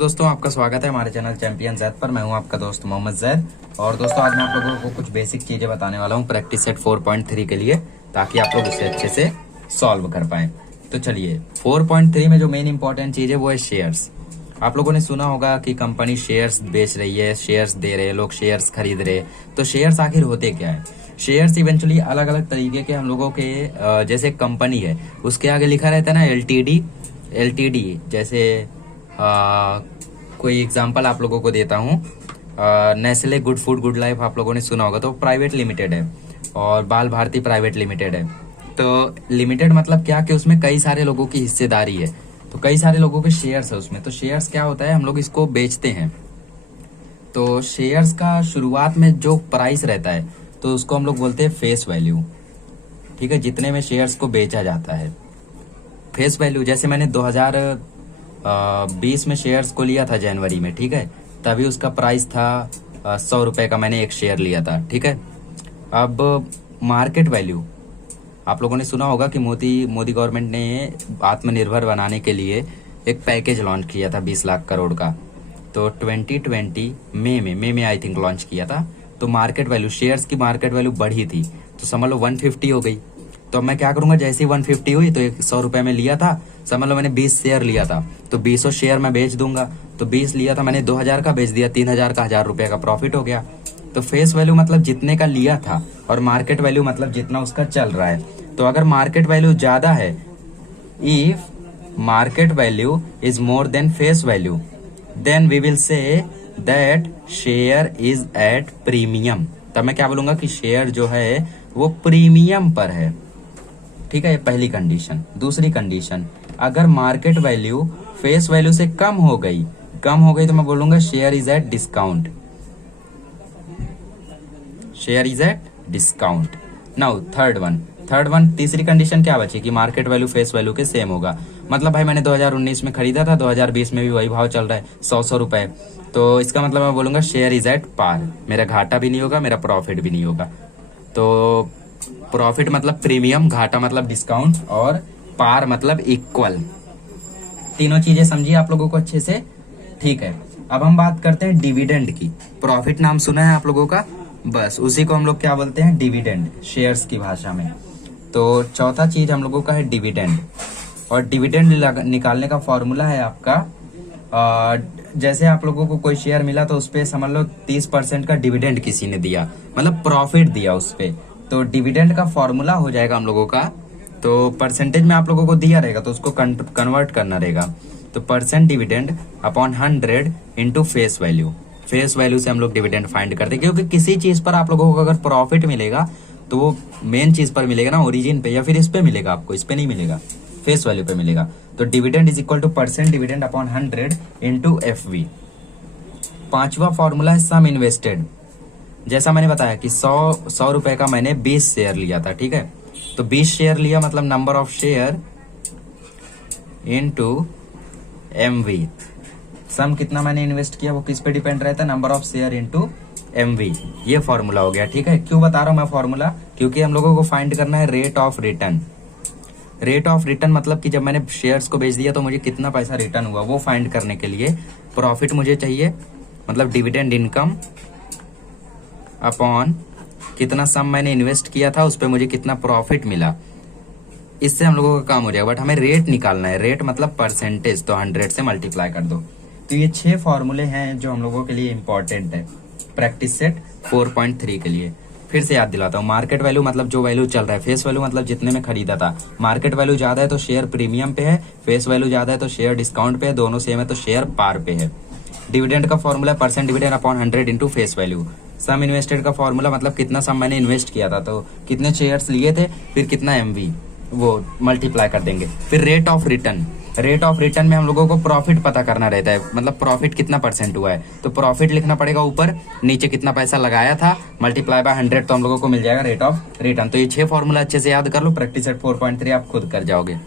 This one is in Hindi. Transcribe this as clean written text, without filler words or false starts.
दोस्तों आपका स्वागत है हमारे चैनल चैंपियन जैद पर। मैं हूं आपका दोस्त मोहम्मद जैद। और दोस्तों आज मैं आप लोगों को कुछ बेसिक चीजें बताने वाला हूं प्रैक्टिस सेट 4.3 के लिए, ताकि आप लोग उसे अच्छे से सॉल्व कर पाए। तो चलिए 4.3 में जो मेन इंपॉर्टेंट चीज है वो है शेयर्स। आप लोगों ने सुना होगा कि कंपनी शेयर्स बेच रही है, शेयर्स दे रहे हैं, लोग शेयर्स खरीद रहे। तो शेयर्स आखिर होते क्या है? शेयर्स इवेंचुअली अलग अलग तरीके के हम लोगों के जैसे कंपनी है उसके आगे लिखा रहता है ना एलटीडी। जैसे कोई एग्जांपल आप लोगों को देता हूँ, Nestle good food good life आप लोगों ने सुना होगा, तो प्राइवेट लिमिटेड है और बाल भारती प्राइवेट लिमिटेड है। तो लिमिटेड मतलब क्या कि उसमें कई सारे लोगों की हिस्सेदारी है, तो कई सारे लोगों के शेयर्स है उसमें। तो शेयर्स क्या होता है, हम लोग इसको बेचते हैं। तो शेयर्स का शुरुआत में जो प्राइस रहता है तो उसको हम लोग बोलते हैं फेस वैल्यू। ठीक है, जितने में शेयर्स को बेचा जाता है फेस वैल्यू। जैसे मैंने 2020 में शेयर्स को लिया था जनवरी में, ठीक है, तभी उसका प्राइस था 100 रुपए का, मैंने एक शेयर लिया था। ठीक है, अब मार्केट वैल्यू आप लोगों ने सुना होगा कि मोदी गवर्नमेंट ने आत्मनिर्भर बनाने के लिए एक पैकेज लॉन्च किया था 20 लाख करोड़ का। तो 2020 मई में आई थिंक लॉन्च किया था। तो मार्केट वैल्यू, शेयर्स की मार्केट वैल्यू बढ़ी थी, तो समझ लो 150 हो गई। तो मैं क्या करूंगा, जैसे ही 150 हुई तो 100 रुपए में लिया था, समझ लो मैंने 20 शेयर लिया था, तो 20 शेयर मैं बेच दूंगा। तो 20 लिया था मैंने, 2000 का बेच दिया, 3000 का 1000 रुपए का प्रॉफिट हो गया। तो फेस वैल्यू मतलब जितने का लिया था, और मार्केट वैल्यू मतलब जितना उसका चल रहा है। तो अगर मार्केट वैल्यू ज्यादा है, if market value is more than face value, then we will say that share is at premium. तब मैं क्या बोलूंगा कि शेयर जो है वो प्रीमियम पर है। ठीक है, ये पहली कंडीशन। दूसरी कंडीशन, अगर मार्केट वैल्यू फेस वैल्यू से कम हो गई तो मैं बोलूंगा share is at discount. Share is at discount. Now third one, तीसरी कंडीशन क्या बची कि मार्केट वैल्यू फेस वैल्यू के सेम होगा। मतलब भाई मैंने 2019 में खरीदा था, 2020 में भी वही भाव चल रहा है 100 रुपए, तो इसका मतलब मैं बोलूंगा शेयर इज एट पार। मेरा घाटा भी नहीं होगा, मेरा प्रॉफिट भी नहीं होगा। तो प्रॉफिट मतलब प्रीमियम, घाटा मतलब डिस्काउंट, और पार मतलब इक्वल। तीनों चीजें समझिए आप लोगों को अच्छे से। ठीक है, अब हम बात करते हैं डिविडेंड की। प्रॉफिट नाम सुना है आप लोगों का, बस उसी को हम लोग क्या बोलते हैं, डिविडेंड, शेयर्स की भाषा में। तो चौथा चीज हम लोगों का है डिविडेंड। और डिविडेंड निकालने का फॉर्मूला है आपका, जैसे आप लोगों को कोई शेयर मिला तो उसपे समझ लो 30% का डिविडेंड किसी ने दिया, मतलब प्रॉफिट दिया उस पे। तो डिविडेंड का फॉर्मूला हो जाएगा हम लोगों का, तो परसेंटेज में आप लोगों को दिया रहेगा तो उसको कन्वर्ट करना रहेगा। तो percent dividend upon 100 into face value. Face value से हम लोग डिविडेंड फाइंड करते हैं, क्योंकि किसी चीज पर आप लोगों को अगर प्रॉफिट मिलेगा तो वो मेन चीज पर मिलेगा ना, ओरिजिन पे, या फिर इस पे मिलेगा आपको, इस पे नहीं मिलेगा, फेस वैल्यू पे मिलेगा। तो dividend is equal two percent dividend upon 100 into FV। पांचवा फॉर्मूला है सम इन्वेस्टेड। जैसा मैंने बताया कि 100 रुपए का मैंने 20 शेयर लिया था, ठीक है, तो 20 शेयर लिया मतलब number of share into MV। सम कितना मैंने इन्वेस्ट किया वो किस पे डिपेंड रहता है, number of share into MV। ये फॉर्मूला हो गया। ठीक है, क्यों बता रहा हूं मैं फॉर्मूला, क्योंकि हम लोगों को फाइंड करना है rate of return. Rate of return मतलब कि जब मैंने शेयर्स को बेच दिया तो मुझे कितना पैसा रिटर्न हुआ, वो फाइंड करने के लिए प्रॉफिट मुझे चाहिए, मतलब डिविडेंड इनकम अपॉन कितना सम मैंने इन्वेस्ट किया था उस पर मुझे कितना प्रॉफिट मिला। इससे हम लोगों का काम हो जाएगा। बट हमें रेट निकालना है, रेट मतलब परसेंटेज, तो 100 से मल्टीप्लाई कर दो। तो ये 6 फॉर्मूले हैं जो हम लोगों के लिए इंपॉर्टेंट है प्रैक्टिस सेट 4.3 के लिए। फिर से याद दिलाता हूँ, मार्केट वैल्यू मतलब जो वैल्यू चल रहा है, फेस वैल्यू मतलब जितने में खरीदा था। मार्केट वैल्यू ज्यादा है तो शेयर प्रीमियम पे है, फेस वैल्यू ज्यादा है तो शेयर डिस्काउंट पे है, दोनों सेम है तो शेयर पार पे है। डिविडेंड का formula percent dividend upon 100 into face value. Sum invested का फॉर्मूला मतलब कितना सम मैंने इन्वेस्ट किया था, तो कितने शेयर्स लिए थे, फिर कितना MV, वो मल्टीप्लाई कर देंगे। फिर rate of return, rate of return में हम लोगों को प्रॉफिट पता करना रहता है, मतलब प्रॉफिट कितना परसेंट हुआ है, तो प्रॉफिट लिखना पड़ेगा ऊपर, नीचे कितना पैसा लगाया था मल्टीप्लाई बाय 100, तो हम लोगों को मिल जाएगा रेट ऑफ रिटर्न। तो ये 6 फॉर्मूला अच्छे से याद कर लो, प्रैक्टिस सेट 4.3 आप खुद कर जाओगे।